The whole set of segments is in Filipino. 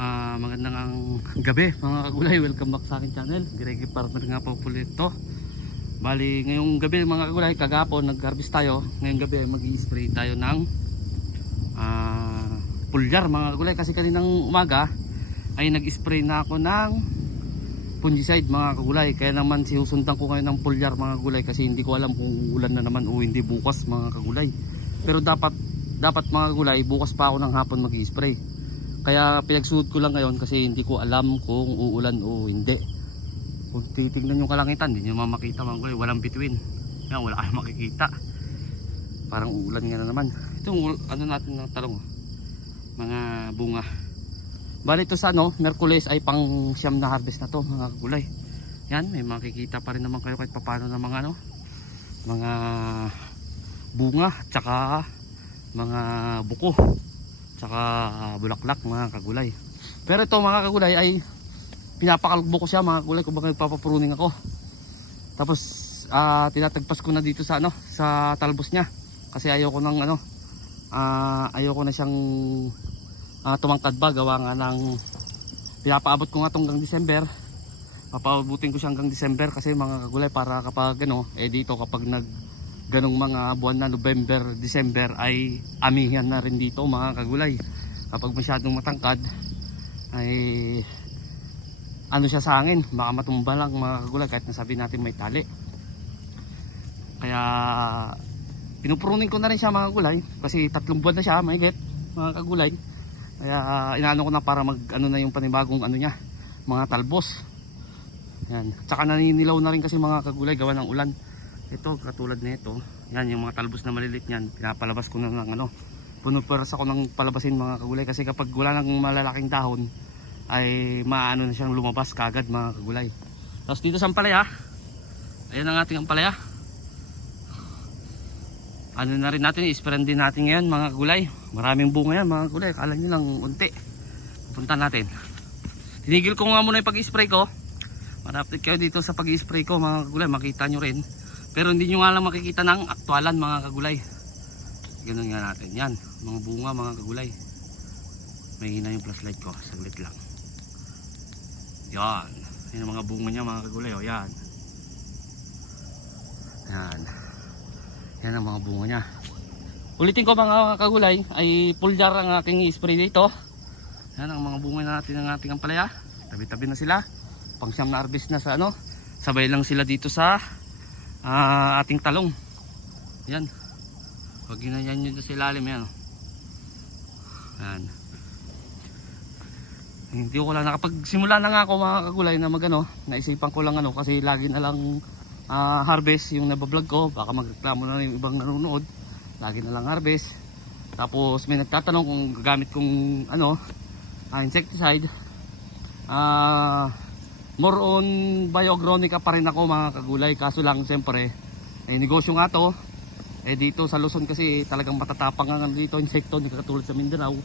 Ah, magandang ang gabi mga kagulay. Welcome back sa akin channel. Gregi partner nga po po ito. Bali, ngayong gabi mga kagulay, kagapon nag-harvest tayo. Ngayong gabi mag-spray tayo ng ah, pulyar mga kagulay. Kasi kaninang umaga ay nag-spray na ako ng fungicide mga kagulay. Kaya naman sinusundan ko ngayon ng pulyar mga kagulay kasi hindi ko alam kung ulan na naman o hindi bukas mga kagulay. Pero dapat dapat mga kagulay, bukas pa ako ng hapon mag-spray. Kaya pinagsuot ko lang ngayon kasi hindi ko alam kung uulan o hindi. Kung titignan yung kalangitan, hindi nyo makita mga kulay. Walang bituin. Yan, wala kayong makikita. Parang uulan nga na naman. Itong ano natin ng talong. Mga bunga. Bali ito sa ano, Merkules ay pang siyam na harvest na to mga gulay. Yan, may makikita pa rin naman kayo kahit papano ng mga ano, mga bunga, tsaka mga buko tsaka ah, bulaklak mga kagulay. Pero ito mga kagulay ay pinapakalbo ko siya mga kagulay. Kung baka nagpapapruning ako. Tapos ah, tinatagpas ko na dito sa ano sa talbos niya. Kasi ayoko nang ano ah, ayoko na siyang ah, tumangkad ba. Gawa nga ng pinapaabot ko nga hanggang December. Papaabutin ko siya hanggang December kasi mga kagulay para kapag ano eh dito kapag nag ganong mga buwan na November, December ay amihan na rin dito mga kagulay. Kapag masyadong matangkad ay ano siya sa hangin, baka matumba lang mga kagulay kahit nasabi natin may tali. Kaya pinupruning ko na rin siya mga kagulay kasi tatlong buwan na siya, mahigit mga kagulay. Kaya inaano ko na para mag ano na yung panibagong ano niya, mga talbos. Yan. Tsaka naninilaw na rin kasi mga kagulay gawa ng ulan ito katulad nito yan yung mga talbos na malilit niyan pinapalabas ko na ng ano punuperas ako ng palabasin mga kagulay kasi kapag wala nang malalaking dahon ay maano na siyang lumabas kagad mga kagulay. Tapos dito sa ampalaya ayan ang ating ampalaya. Ano na rin natin isprayan din natin ngayon mga kagulay. Maraming bunga yan mga kagulay kala nyo lang unti. Punta natin. Tinigil ko nga muna yung pag-spray ko. Para update kayo dito sa pag-spray ko mga kagulay makita nyo rin pero hindi nyo nga lang makikita ng aktualan mga kagulay. Ganun nga natin. Yan. Mga bunga mga kagulay. May hina yung flashlight ko. Saglit lang. Yan. Yan mga bunga niya mga kagulay. O yan. Yan. Yan ang mga bunga niya. Ulitin ko mga kagulay. Ay pulyar ang aking spray dito. Yan ang mga bunga natin ng ating ampalaya. Tabi-tabi na sila. Pang siyam na harvest na sa ano. Sabay lang sila dito sa ah, ating talong. Yan. Pag ginanyan nyo sa ilalim yan. Yan. Hindi ko lang nakapagsimula na ako mga kagulay na magano naisipan ko lang ano kasi lagi na lang ah, harvest yung nabablog ko. Baka magreklamo na yung ibang nanonood. Lagi na lang harvest. Tapos may nagtatanong kung gagamit kong ano ah, insecticide. Ah more on bioagronica pa rin ako mga kagulay. Kaso lang siyempre eh, negosyo nga to. Eh dito sa Luzon kasi talagang matatapang nga dito insekto hindi katulad sa Mindanao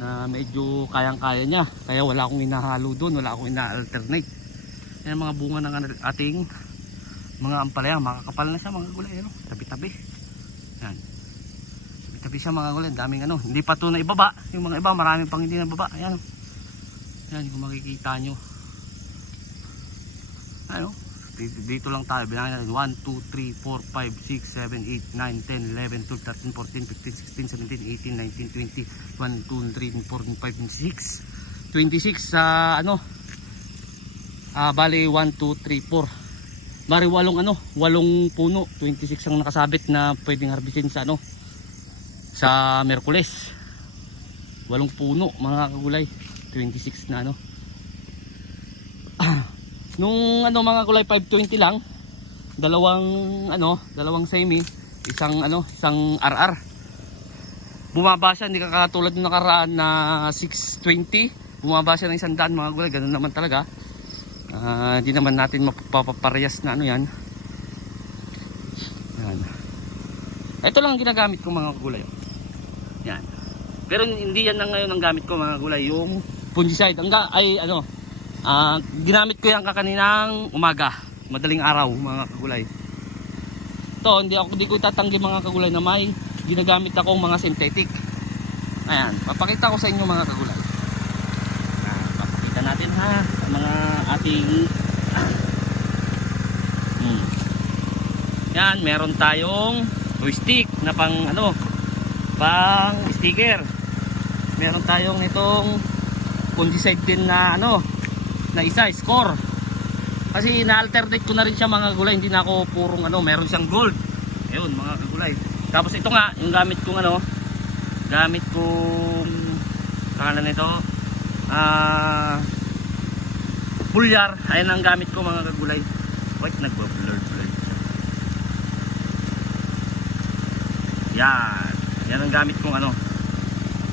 na medyo kayang kaya niya. Kaya wala akong inahalo doon wala akong ina-alternate. Yan mga bunga ng ating mga ampalaya. Makakapal na siya mga gulay ano? tabi tabi yan. Tabi tabi siya mga gulay. Daming ano. Hindi pa to na ibaba yung mga iba maraming pang hindi na baba yan yan kung makikita nyo ano? Dito, lang tayo. Bilangin natin. 1, 2, 3, 4, 5, 6, 7, 8, 9, 10, 11, 12, 13, 14, 15, 16, 17, 18, 19, 20 1, 2, 3, 4, 5, 6 26 sa ano? Ah bali 1, 2, 3, 4 bali walong ano? Walong puno. 26 ang nakasabit na pwedeng harvestin sa ano? Sa Merkules. Walong puno mga kagulay 26 na ano Nung ano mga kulay 520 lang, dalawang ano, dalawang semi, isang ano, isang RR. Bumaba siya, hindi kakatulad ng nakaraan na 620. Bumaba siya ng isang daan mga kulay, ganun naman talaga. Ah, hindi naman natin mapaparehas na ano yan. Yan. Ito lang ang ginagamit ko mga kulay. Yan. Pero hindi yan na ngayon ang gamit ko mga kulay, yung fungicide. Ang ay ano, Ah, ginamit ko yan kakaninang umaga, madaling araw mga kagulay. To, hindi ako di ko tatanggi mga kagulay na may ginagamit akong mga synthetic. Ayan, papakita ko sa inyo mga kagulay. ha, mga ating hmm. yan, meron tayong joystick na pang ano, pang sticker. Meron tayong itong fungicide din na ano, na isa, score. Kasi na-alternate ko na rin siya mga gulay, hindi na ako purong ano, meron siyang gold. Ayun, mga kagulay. Tapos ito nga, yung gamit kong ano, gamit kong pangalan nito, ah, pulyar. Ayan ang gamit ko mga kagulay. Wait, nagba-blur blur. Yan. Yan ang gamit kong ano.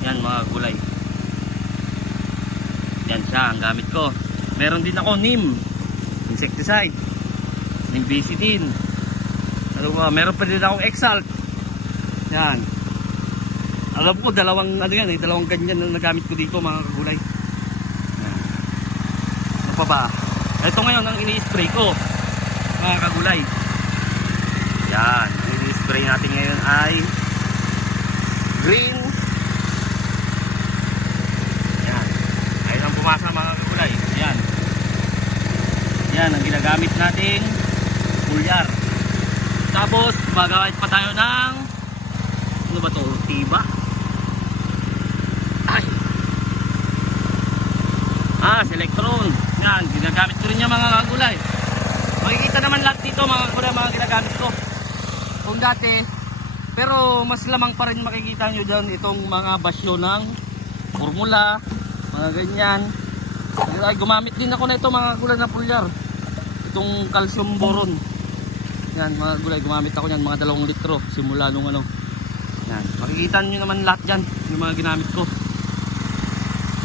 Yan mga gulay. Yan siya ang gamit ko. Meron din ako NIM. Insecticide. Nimbicidin. Ano ba? Meron pa din akong Exalt. Yan. Alam ko dalawang ano yan eh, dalawang ganyan na nagamit ko dito mga kagulay. Yan. Ano pa ba? Ito ngayon ang ini-spray ko. Mga kagulay. Yan. Ang ini-spray natin ngayon ay green. Yan. Ayun ang pumasa mga kagulay. Yan. Yan ang ginagamit nating pulyar. Tapos magagamit pa tayo ng ano ba to? Tiba? Ay. Ah, Selectron. Yan, ginagamit ko rin yan mga kagulay. Makikita naman lahat dito mga kagulay, mga ginagamit ko. Kung dati, pero mas lamang pa rin makikita nyo dyan itong mga basyo ng formula, mga ganyan. Ay, gumamit din ako na ito mga kagulay na pulyar. Itong calcium boron. Yan, mga gulay, gumamit ako yan, mga dalawang litro simula nung ano. Yan, makikita nyo naman lahat dyan, yung mga ginamit ko.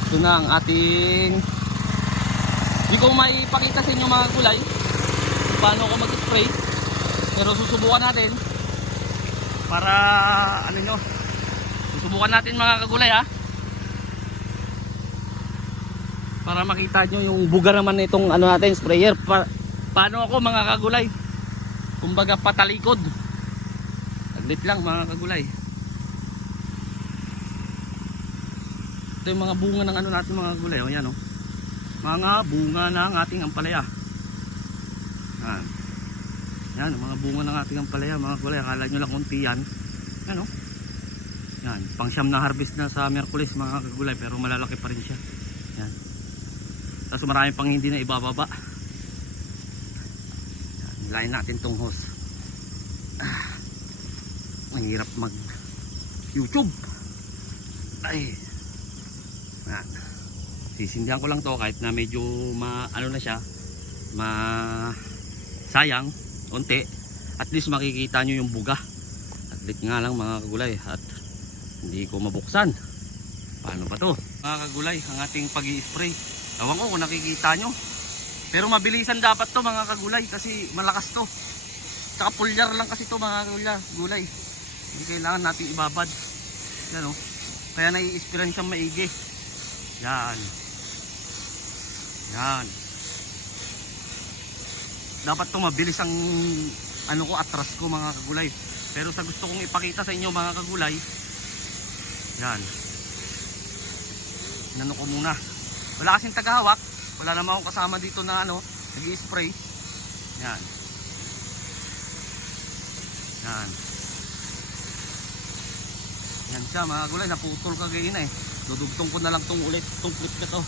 Ito na ang ating hindi ko maipakita sa inyo mga gulay paano ako mag-spray pero susubukan natin para ano nyo susubukan natin mga kagulay ha para makita nyo yung buga naman nitong ano natin sprayer. Pa paano ako mga kagulay? Kumbaga patalikod. Saglit lang mga kagulay. Ito yung mga bunga ng ano natin mga gulay o yan o. Mga bunga ng ating ampalaya. Yan. Yan mga bunga ng ating ampalaya mga gulay akala nyo lang kunti yan. Yan o. Yan. Pang siyam na harvest na sa Merkulis mga kagulay pero malalaki pa rin siya. Yan tapos marami pang hindi na ibababa nilayan natin tong hose ah, mahirap mag youtube ay yan. Sisindihan ko lang to kahit na medyo ma ano na siya, ma sayang onte. At least makikita nyo yung buga. At least nga lang mga kagulay at hindi ko mabuksan. Paano ba to? Mga kagulay, ang ating pag spray Ewan ko kung nakikita nyo. Pero mabilisan dapat to mga kagulay kasi malakas to. Tsaka pulyar lang kasi to mga kagulay. Gulay. Hindi kailangan natin ibabad. Yan o. Kaya nai-sprayan siyang maigi. Yan. Yan. Dapat to mabilis ang ano ko atras ko mga kagulay. Pero sa gusto kong ipakita sa inyo mga kagulay, yan. Inano ko muna. Wala kasing tagahawak. Wala naman akong kasama dito na ano, nag-spray. Yan. Yan. Yan siya mga kagulay, naputol kagayin eh dudugtong ko na lang tong ulit tong clip na to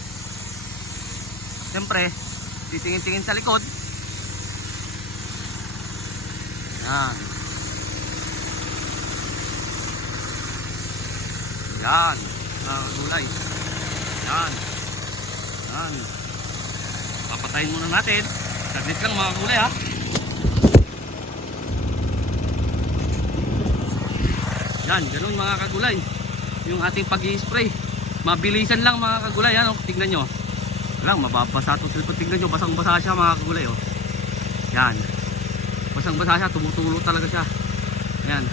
siyempre titingin-tingin sa likod yan yan mga gulay yan yan. Papatayin muna natin. Saglit lang mga gulay ha? Yan ganun mga kagulay. Yung ating pag-i-spray. Mabilisan lang mga kagulay ano tingnan nyo. Lang mababasa itong cellphone tingnan nyo basang basa siya mga kagulay oh. yan. Basang basa siya tumutulo talaga siya. Yan.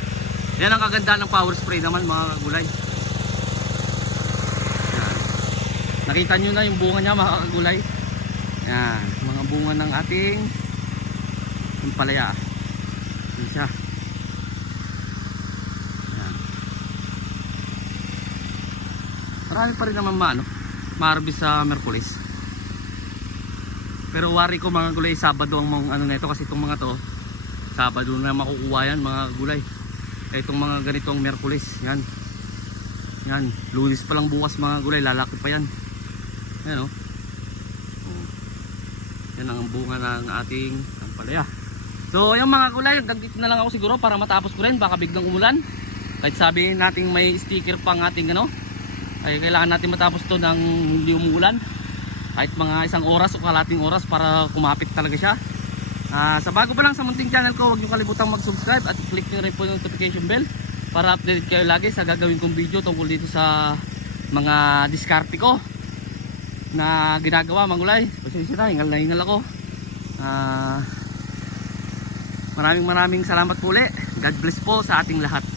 Yan ang kaganda ng power spray naman mga kagulay yan. Nakita nyo na yung bunga niya mga kagulay yan mga bunga ng ating palaya yan siya marami pa rin naman maano ma-harvest sa Merkulis Pero wari ko mga gulay, Sabado ang mga ano nito kasi itong mga to, Sabado na makukuha yan mga gulay. Eh, itong mga ganitong Merkulis, yan. Yan, lunis pa lang bukas mga gulay, lalaki pa yan. Yan oh. Oh. Yan ang bunga ng ating ampalaya. So, yung mga gulay, hanggang dito na lang ako siguro para matapos ko rin, baka biglang umulan. Kahit sabi nating may sticker pang ating ano, ay kailangan natin matapos to ng hindi umuulan kahit mga isang oras o kalating oras para kumapit talaga siya Ah, sa bago pa lang sa munting channel ko huwag niyo kalimutang mag-subscribe at click niyo rin po yung notification bell para update kayo lagi sa gagawin kong video tungkol dito sa mga diskarte ko na ginagawa mangulay. Pasensya na hingal na hingal ako. Ah, maraming maraming salamat po ulit. God bless po sa ating lahat